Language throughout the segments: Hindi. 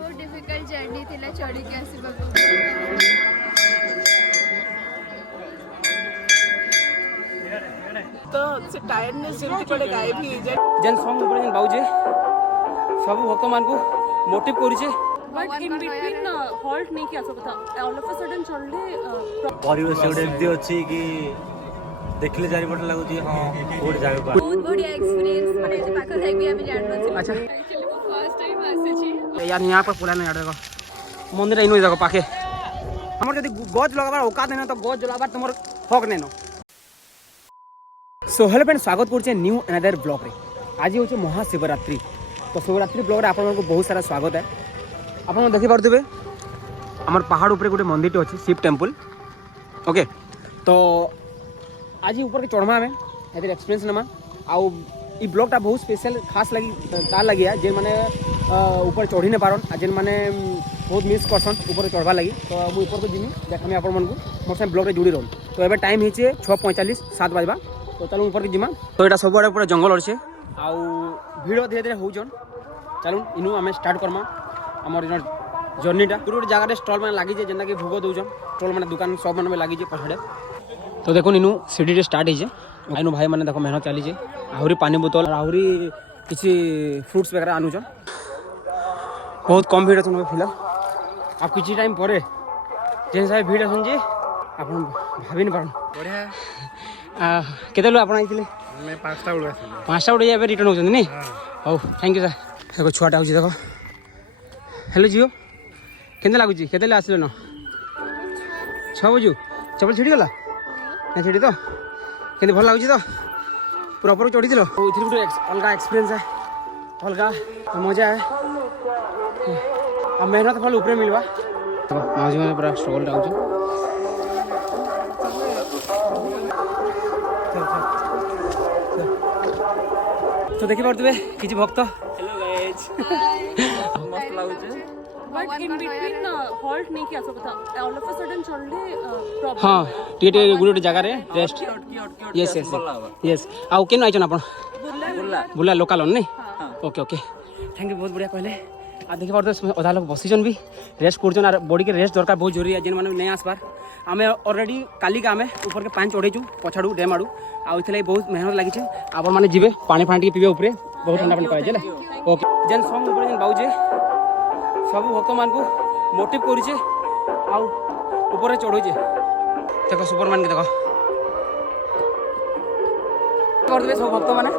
बहुत डिफिकल्ट जर्नी थिला चढ़ी के आसीबा तो से टायर्डनेस जेमती कोले गायब ही जे जेन सॉन्ग ऊपर जेन बाउजे सब भक्त मान को मोटिव करी छे बट इन बिटवीन हॉल्ट नहीं किया सकता ऑल ऑफ अ सडन चलले परिवेश गुटे एमती अछि कि देखले जारी पट लागुची हां कोड जागे पा बहुत बढ़िया एक्सपीरियंस माने जे पाखर जाई भी हम जान नथि अच्छा एक्चुअली वो फर्स्ट टाइम आसे छी यार यहाँ पर पुराना यार देखो मंदिर इनो जाको पाखे हमर जदी गज लगाबार औकात नै तो गज जलाबार तमर हक नै न सो हेलो फ्रेंड स्वागत करछे न्यू अनदर ब्लॉग रे आज होचे महाशिवरात्रि तो शिवरात्रि ब्लॉग रे आपन को बहुत सारा स्वागत है आपन देखि पारथबे हमर पहाड़ ऊपर गोटे मंदिर अछि शिव टेंपल ओके तो आज ऊपर के चढ़मा में एतिर एक्सपीरियंस नमा आउ ई ब्लॉगटा बहुत स्पेशल खास लगी तार लगी है जे माने ऊपर चढ़ी नहीं पारन आ जेन माने बहुत मिस करसन ऊपर चढ़वा लगी तो मुझे ऊपर को जिमी देखामी आपण मन को मोर से ब्लॉग रे जुड़ी रहन तो एबे टाइम हिचे 6:45 7 बजबा तो चलो ऊपर के जिमा तो एटा सब पूरा जंगल अच्छे आउ भीड़ धीरे धीरे होउछन चलू इनु आमे स्टार्ट करमा हमर इन जर्नीटा गोटे जगह स्टॉल मैंने लगी जेना कि भोग दौन स्टॉल मैंने दुकान सब मैंने लगी पछाड़े तो देखो इनु सीढ़ी स्टार्ट हो आइनु भाई मैंने देखो मेहनत चली आहरी पानी बोतल आहरी किसी फ्रुट्स वगैरह आनुचन बहुत कम भीड़ अच्छे फिलहाल आप किसी टाइम पर जेन सारे भीड़ अच्छे जी आप भाभी नहीं पार बढ़िया केते लोग आप आइले मैं 5टा उड़ आसी 5टा उड़े एबे रिटर्न होचन नी हो थैंक यू सर देखो छुआटा होची देखो हेलो जियो केंदे लागुची केते आसिलो न 6 बजू चपल छिड़ी गला ना छिड़ी तो केंदे भल लागुची तो पूरा ऊपर चढ़ी दिलो तो इथि गुटे अलगा एक्सपीरियंस है अलगा मजा है अब मेहनत फल ऊपर मिलवा तो माजी में पूरा स्ट्रगल डाउन तो देखि पारतबे किछि भक्त हेलो गाइस मस्त लागुचे बट इन बिटवीन हॉल्ट नहीं किया सकता ऑल ऑफ अ सडन चलले प्रॉब्लम हां टिके गुटे जगह रे रेस्ट यस यस यस आउ केन आइछन आपण बुला लोकल नहीं ओके ओके थैंक यू बहुत बढ़िया कहले आ देखि पारतो अधा लोग बसिजन भी रेस्ट करछन और बॉडी के रेस्ट दरकार बहुत जरूरी है जेन माने नहीं आसबार आमे ऑलरेडी काली का आमे ऊपर के पानी चढ़ेचु पछाड़ू डैम आड़ू आ इथले बहुत मेहनत लागि छे आपण माने जिवे पानी फांटी के पीबे ऊपर बहुत ठंडा पानी पाए जले ओके जेन सॉन्ग ऊपर जेन बाउजे सब भक्त मान को मोटिव करी छे आ ऊपर चढ़ो छे देखो सुपरमैन के देखो कर देबे सब भक्त माने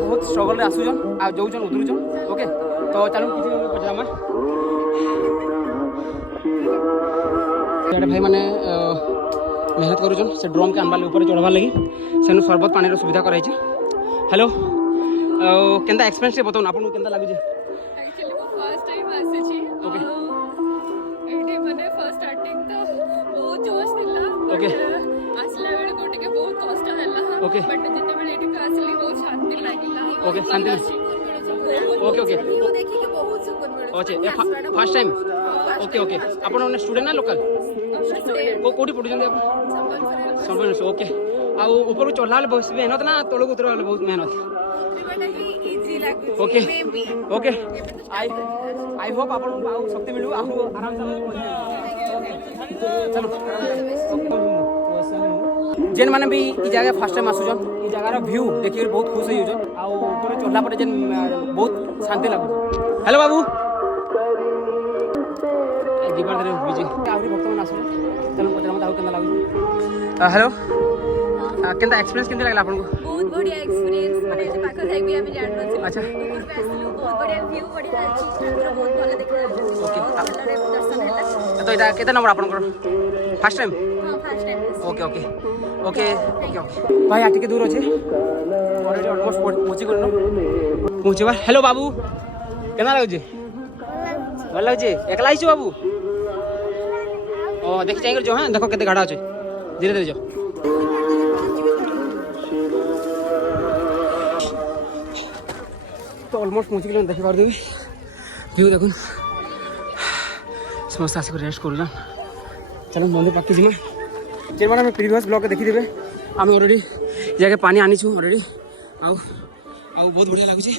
बहुत स्ट्रगल रे आसुजन आ जोउजन उतरुजन ओके तो चलो किछि पचरामा भाई मैंने मेहनत करुचन से ड्रम के आनबार ऊपर चढ़वार लगी सेनु सरबत पानी सुविधा कराई हेलो केंता एक्सपीरियंस बताऊँ आपन केंता लागुचे एक्चुअली वो फर्स्ट टाइम आसे छी ओके एडी माने फर्स्ट स्टार्टिंग तो बहुत जोश थिला ओके आसला बेले कोटे के बहुत कष्ट हला ओके बट जते बेले एडी आसली बहुत शांति लागिला ओके शांति ओके ओके वो देखि के बहुत सुकून मिले okay first time okay okay आपन स्टूडेंट ना लोकल को कोठी पढुछन आप संबंध ओके आ ऊपर चढ़ला बहुत मेहनत ना तळो उतरला बहुत मेहनत ओके ओके आई होप आपन शक्ति मिलू आ आराम से चलो जेन माने भी ई जगह फर्स्ट टाइम आसुजन ई जगह व्यू देखि बहुत खुश होई जन आ ऊपर चढ़ला पर जेन बहुत शांति लागु हेलो बाबू जीवन रे बिजी आउरी भक्त मन आसु चलो पचरा मत आउ केना लागु हेलो केंता एक्सपीरियंस केंता लागला आपन को बहुत बढ़िया एक्सपीरियंस माने जे पाखर जाई भी हम जान नथि अच्छा ऊपर पे आसलु बहुत बढ़िया व्यू बढ़िया अछि पूरा बहुत भले देखला ओके दर्शन हैला तो इटा केता नंबर आपन को फर्स्ट टाइम हां first time okay okay okay okay okay भाई आ टिके दूर अछि ऑलरेडी ऑलमोस्ट पहुंची गनो पहुंचबा हेलो बाबू केना लागु जी भल लागु जी एकला आइछु बाबू ओ देख जाई कर जो हां देखो केते गाड़ा अछि धीरे धीरे जो तो ऑलमोस्ट पहुंची गलो देखि पार देबी व्यू देखुन समस्त आसिक रेस्ट करू जा चलो मंदिर पाके जिमा जेन माने प्रीवियस ब्लॉग के देखि देबे हम ऑलरेडी जगह पानी आनी छु ऑलरेडी आउ बहुत बढ़िया लागु छी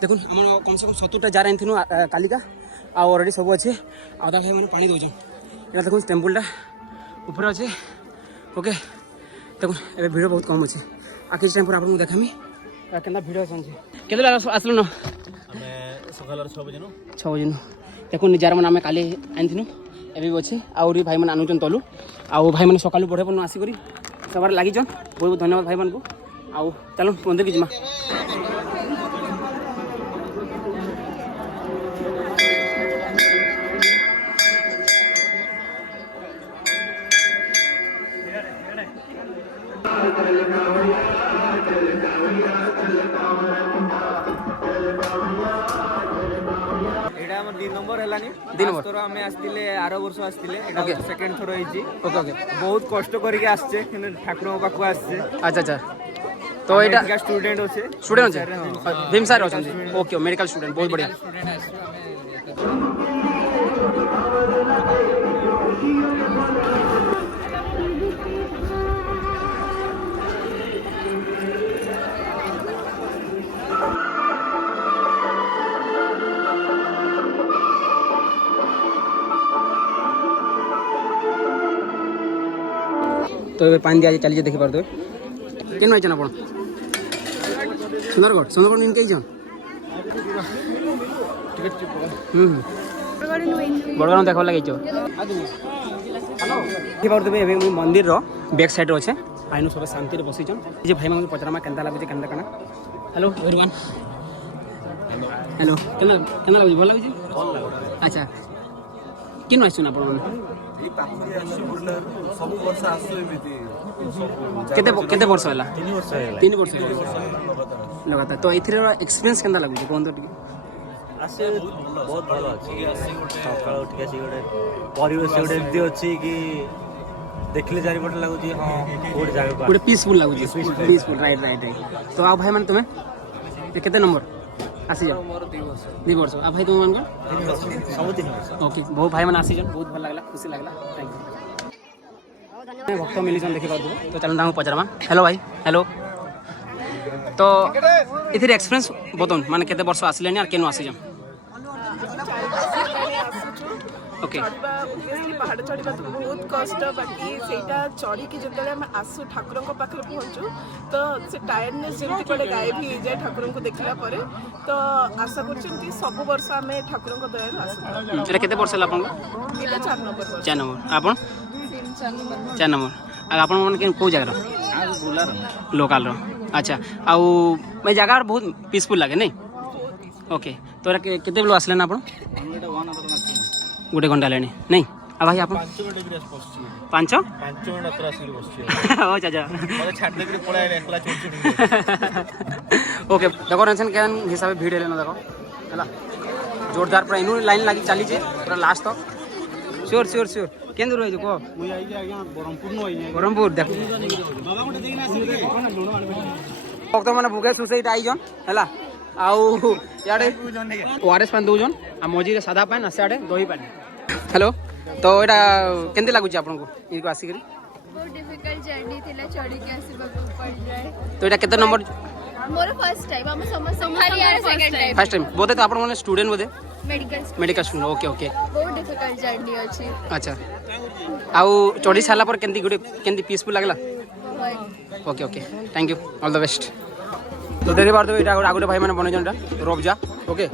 देखुन हमर कम से कम 70टा जार आनिथिनु कालिका ऑलरेडी सब अच्छे आधा भाई मैंने पानी दौन यहाँ देखो टेम्पलटा ऊपर अच्छे ओके देखो ए भिड़ बहुत कम अच्छे आ किसी टाइम पर आपको देखामी के भिड़ अच्छे के आसल न सकाल 6 बजे 6 बजे देखो जार मैंने आम काली आनी एवं अच्छे आहरी भाई मैंने आनुचन तलु आउ भाई मैंने सकालू बढ़े पन आसिक सबार लगिचन बहुत बहुत धन्यवाद भाई मान को आउ चलो मंदिर की जिमा एटा हमर 2 नंबर हलानी 2 नंबर तोर हमें आस्तिले 8 वर्ष आस्तिले एटा ओके सेकंड थरो होईची ओके ओके बहुत कष्ट करके आछे ठाकुर पाखु आछे अच्छा अच्छा तो एटा स्टूडेंट होछे स्टूडेंट होचे भीम सर होचन ओके मेडिकल स्टूडेंट बहुत बढ़िया तो ये पानी दिया चलिए देखी पार केन आइछन आपण सुंदरगढ़ इनके आइछन बड़गढ़ देखा लगे देखी पारे मुझे मंदिर बैक साइड अच्छे आईन सब शांति बसीचन जे भाई मैं पचरामा केन्ता लगुचे केन्ता काना हेलो एवरीवन हेलो केना लगुचे भल लगुचे अच्छा किन आइछन आपण केते वर्ष होला 3 वर्ष लगातार तो एथरे एक्सपीरियंस केनता लागुचे कोन तो आसे बहुत भल अछि सकाळ उठके आसी गोटे परिवेश गोटे एमती अछि कि देखले जारी पट लागुची हां गोटे जागा गोटे पीसफुल लागुचे पीसफुल राइट राइट राइट तो आ भाई मान तुमे केते नंबर आसी जा मोर 2 वर्ष आ भाई तुम मान को सब 3 वर्ष ओके बहुत भाई मान आसी जन बहुत भल लागला खुशी लागला थैंक यू भक्त मिलिजन देखि पादु तो चलन दाऊ पचरमा हेलो भाई हेलो तो इथिर एक्सपीरियंस बतन माने केते वर्ष आसिलेनी और केनो आसी जम ओके पहाड़ चढ़ा तो बहुत कष्ट बाकी सेटा चढ़ी की जब हम आसू ठाकुर पाखे पहुँचू तो से टायर्डनेस जमी कड़े गायब हो जाए ठाकुर को देखला परे तो आशा कर सब वर्ष आम ठाकुर दया आसू एटा केते वर्ष आपन 4 नंबर 4 नंबर आपन 4 नंबर आ आपन मन को जगह लोकल रो अच्छा आउ मैं जगह बहुत पीसफुल लगे नहीं ओके तो केते बेलो आसले ना आपन गोटे घंटा लेनी नहीं आ भाई आप 5 मिनट तरा आसी बसछि ओ चाचा मले छाड़ दे के पळा आइले एकला छोड़ ओके देखो टेंशन केन हिसाब भीड़ हेले ना देखो हला जोरदार पूरा इनु लाइन लागी चली जे पूरा लास्ट तक श्योर श्योर श्योर केन दूर को मुई आई जे आज्ञा बरमपुर नो आई ब्रह्मपुर देखो बाबा कोटे देना आसी भक्त माने बुगे सुसैट आई जन हला आउ याडे ओआरएस पान दोजन आ मजी रे सादा पान आसे आडे दही पान हेलो तो एटा केंते लागुची आपन को ई को आसी करी बहुत डिफिकल्ट जर्नी थिला चढ़ी के आसीबा पड़ जाए तो एटा केते नंबर मोर फर्स्ट टाइम हम समझ हमारी यार सेकंड टाइम फर्स्ट टाइम बोते तो आपन माने स्टूडेंट बोते मेडिकल स्टूडेंट ओके ओके बहुत डिफिकल्ट जर्नी अछि अच्छा आउ चढ़ी साला पर केंती गुडे केंती पीसफुल लागला okay okay thank you all the best तो देखि बार तो एटा आगुटे भाई माने बने जनटा रोबजा ओके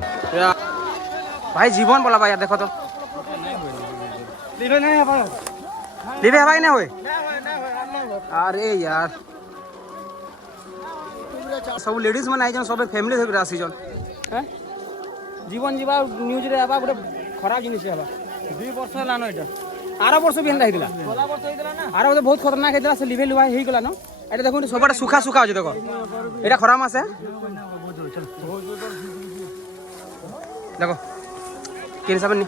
भाई जीवन बोला भाई देखो तो लिवे भाई ना होए अरे यार सब लेडीज मन आई जन सब फैमिली से आसी जन हैं जीवन जीवा न्यूज रे आबा गोटे खराब जिनिस हबा 2 वर्ष हला न एटा 8 वर्ष भी हेंदा हितला 16 वर्ष हितला ना 8 वर्ष बहुत खतरनाक हितला से लिवे लुवा हेई गला न एटा देखो सबटा सुखा सुखा हो देखो एटा खरा मास है देखो केन सब नहीं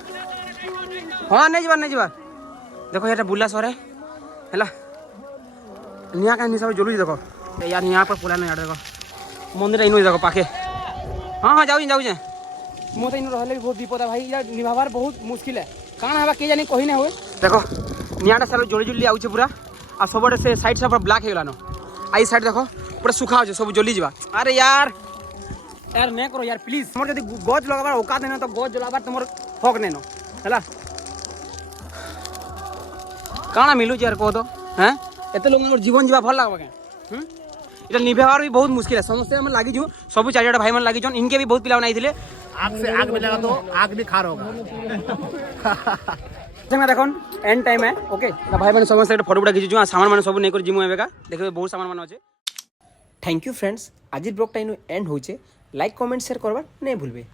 हाँ नहीं जीवा देखो यहाँ बुला सरे है निया का हिसाब जलुच देखो यार यहाँ पर पुला नहीं देखो मंदिर इन देखो पाखे हाँ हाँ जाऊँ जाऊँ मत इन रहा भी बहुत विपद है भाई यार निभावार बहुत मुश्किल है काण हवा के जानी कही ना हुए देखो नियाटा साल जली जली आउे पूरा आ सब से साइड से पूरा ब्लैक हो गलान आई साइड देखो पूरा सुखा हो सब जली जा अरे यार यार नहीं करो यार प्लीज मोर जदी गज लगाबार औकात नहीं तो गज जलाबार तुमर हक नहीं नो हैला काना मिलू यार कह तो हैं एते लोग जीवन जीवा भल लागबा के এটা নিভেবার भी बहुत मुश्किल है समस्ते हम लागी छु सब चारिटा भाई मन लागी छन इनके भी बहुत पिला नहीं थिले आग से आग में लगा तो आग भी खार होगा जंगा देखन एंड टाइम है ओके भाई मैंने समस्त एक फोटो खींचु सामान मैंने सब नहीं कर जिमु एबेका देखबे बहुत सामान मन अछि थैंक यू फ्रेंड्स आज ब्लॉग टाइम एंड होचे लाइक कमेंट शेयर करबा नहीं भूलबे।